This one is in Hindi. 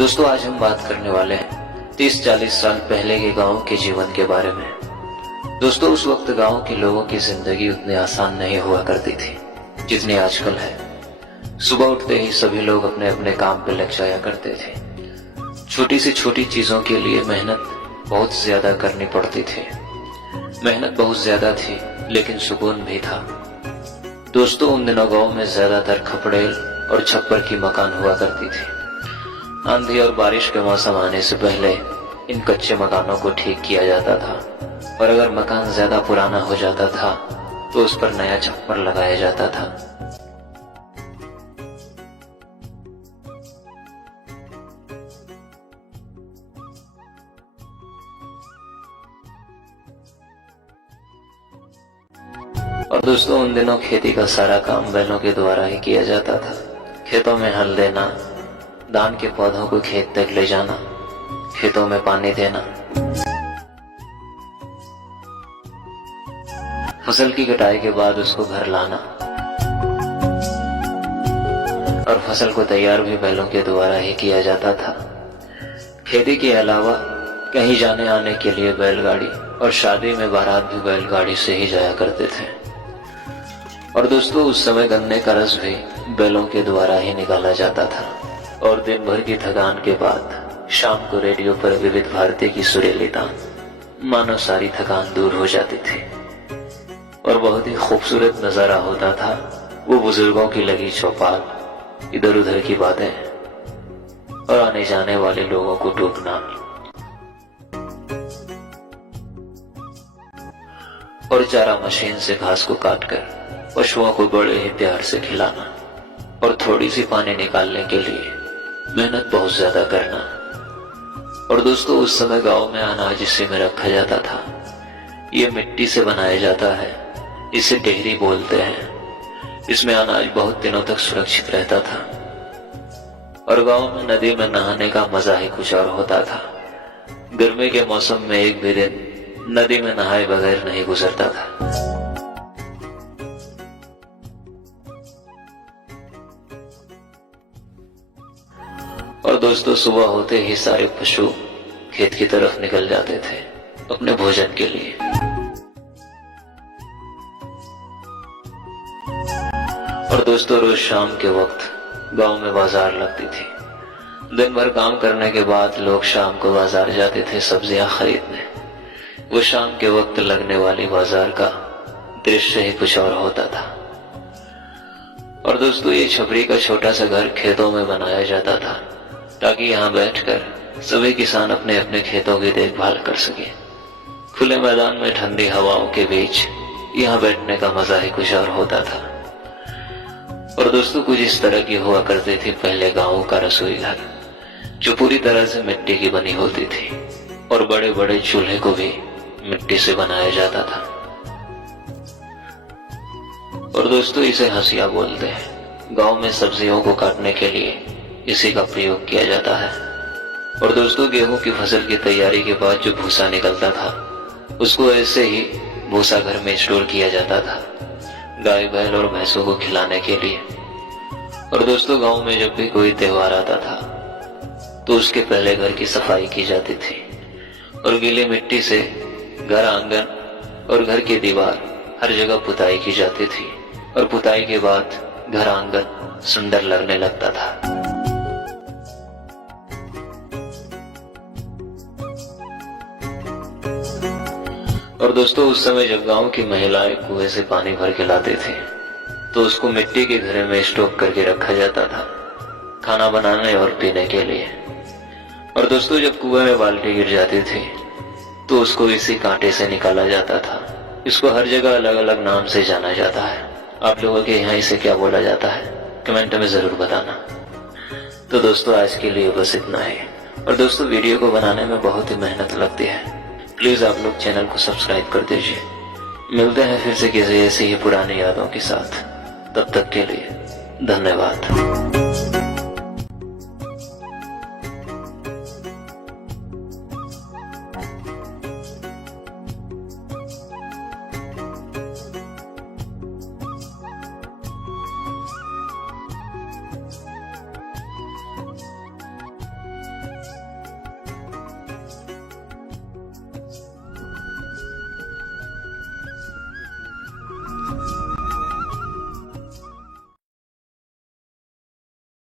दोस्तों आज हम बात करने वाले हैं 30-40 साल पहले के गांव के जीवन के बारे में। दोस्तों उस वक्त गांव के लोगों की जिंदगी उतनी आसान नहीं हुआ करती थी जितनी आजकल है। सुबह उठते ही सभी लोग अपने अपने काम पे लग जाया करते थे। छोटी से छोटी चीजों के लिए मेहनत बहुत ज्यादा करनी पड़ती थी। मेहनत बहुत ज्यादा थी लेकिन सुकून भी था। दोस्तों उन दिनों गांव में ज्यादातर खपड़ेल और छप्पर की मकान हुआ करती थी। आंधी और बारिश के मौसम आने से पहले इन कच्चे मकानों को ठीक किया जाता था और अगर मकान ज्यादा पुराना हो जाता था तो उस पर नया छप्पर लगाया जाता था। और दोस्तों उन दिनों खेती का सारा काम बैलों के द्वारा ही किया जाता था। खेतों में हल देना, धान के पौधों को खेत तक ले जाना, खेतों में पानी देना, फसल की कटाई के बाद उसको घर लाना और फसल को तैयार भी बैलों के द्वारा ही किया जाता था। खेती के अलावा कहीं जाने आने के लिए बैलगाड़ी और शादी में बारात भी बैलगाड़ी से ही जाया करते थे। और दोस्तों उस समय गन्ने का रस भी बैलों के द्वारा ही निकाला जाता था। और दिन भर की थकान के बाद शाम को रेडियो पर विविध भारती की सुरीली तान मानो सारी थकान दूर हो जाती थी और बहुत ही खूबसूरत नजारा होता था। वो बुजुर्गों की लगी चौपाल, इधर उधर की बातें और आने जाने वाले लोगों को टोकना और चारा मशीन से घास को काटकर पशुओं को बड़े ही प्यार से खिलाना और थोड़ी सी पानी निकालने के लिए मेहनत बहुत ज्यादा करना। और दोस्तों उस समय गांव में अनाज इसी में रखा जाता था। ये मिट्टी से बनाया जाता है, इसे डेहरी बोलते हैं। इसमें अनाज बहुत दिनों तक सुरक्षित रहता था। और गांव में नदी में नहाने का मजा ही कुछ और होता था। गर्मी के मौसम में एक भी दिन नदी में नहाए बगैर नहीं गुजरता था। और दोस्तों सुबह होते ही सारे पशु खेत की तरफ निकल जाते थे अपने भोजन के लिए। और दोस्तों रोज शाम के वक्त गांव में बाजार लगती थी। दिन भर काम करने के बाद लोग शाम को बाजार जाते थे सब्जियां खरीदने। वो शाम के वक्त लगने वाली बाजार का दृश्य ही कुछ और होता था। और दोस्तों ये छपरी का छोटा सा घर खेतों में बनाया जाता था ताकि यहाँ बैठकर सभी किसान अपने अपने खेतों की देखभाल कर सके। खुले मैदान में ठंडी हवाओं के बीच यहाँ बैठने का मजा ही कुछ और होता था। और दोस्तों कुछ इस तरह की हुआ करती थी पहले गांवों का रसोई घर, जो पूरी तरह से मिट्टी की बनी होती थी और बड़े बड़े चूल्हे को भी मिट्टी से बनाया जाता था। और दोस्तों इसे हंसिया बोलते हैं। गांव में सब्जियों को काटने के लिए इसी का प्रयोग किया जाता है। और दोस्तों गेहूं की फसल की तैयारी के बाद जो भूसा निकलता था उसको ऐसे ही भूसा घर में स्टोर किया जाता था गाय बैल और भैंसों को खिलाने के लिए। और दोस्तों गांव में जब भी कोई त्योहार आता था तो उसके पहले घर की सफाई की जाती थी और गीली मिट्टी से घर आंगन और घर की दीवार हर जगह पुताई की जाती थी। और पुताई के बाद घर आंगन सुंदर लगने लगता था। और दोस्तों उस समय जब गांव की महिलाएं कुएं से पानी भर के लाते थे तो उसको मिट्टी के घड़े में स्टोक करके रखा जाता था खाना बनाने और पीने के लिए। और दोस्तों जब कुएं में बाल्टी गिर जाती थी तो उसको इसी कांटे से निकाला जाता था। इसको हर जगह अलग अलग नाम से जाना जाता है। आप लोगों के यहाँ इसे क्या बोला जाता है कमेंट में जरूर बताना। तो दोस्तों आज के लिए बस इतना ही। और दोस्तों वीडियो को बनाने में बहुत ही मेहनत लगती है। प्लीज आप लोग चैनल को सब्सक्राइब कर दीजिए। मिलते हैं फिर से किसी ऐसी ही पुरानी यादों के साथ। तब तक के लिए धन्यवाद।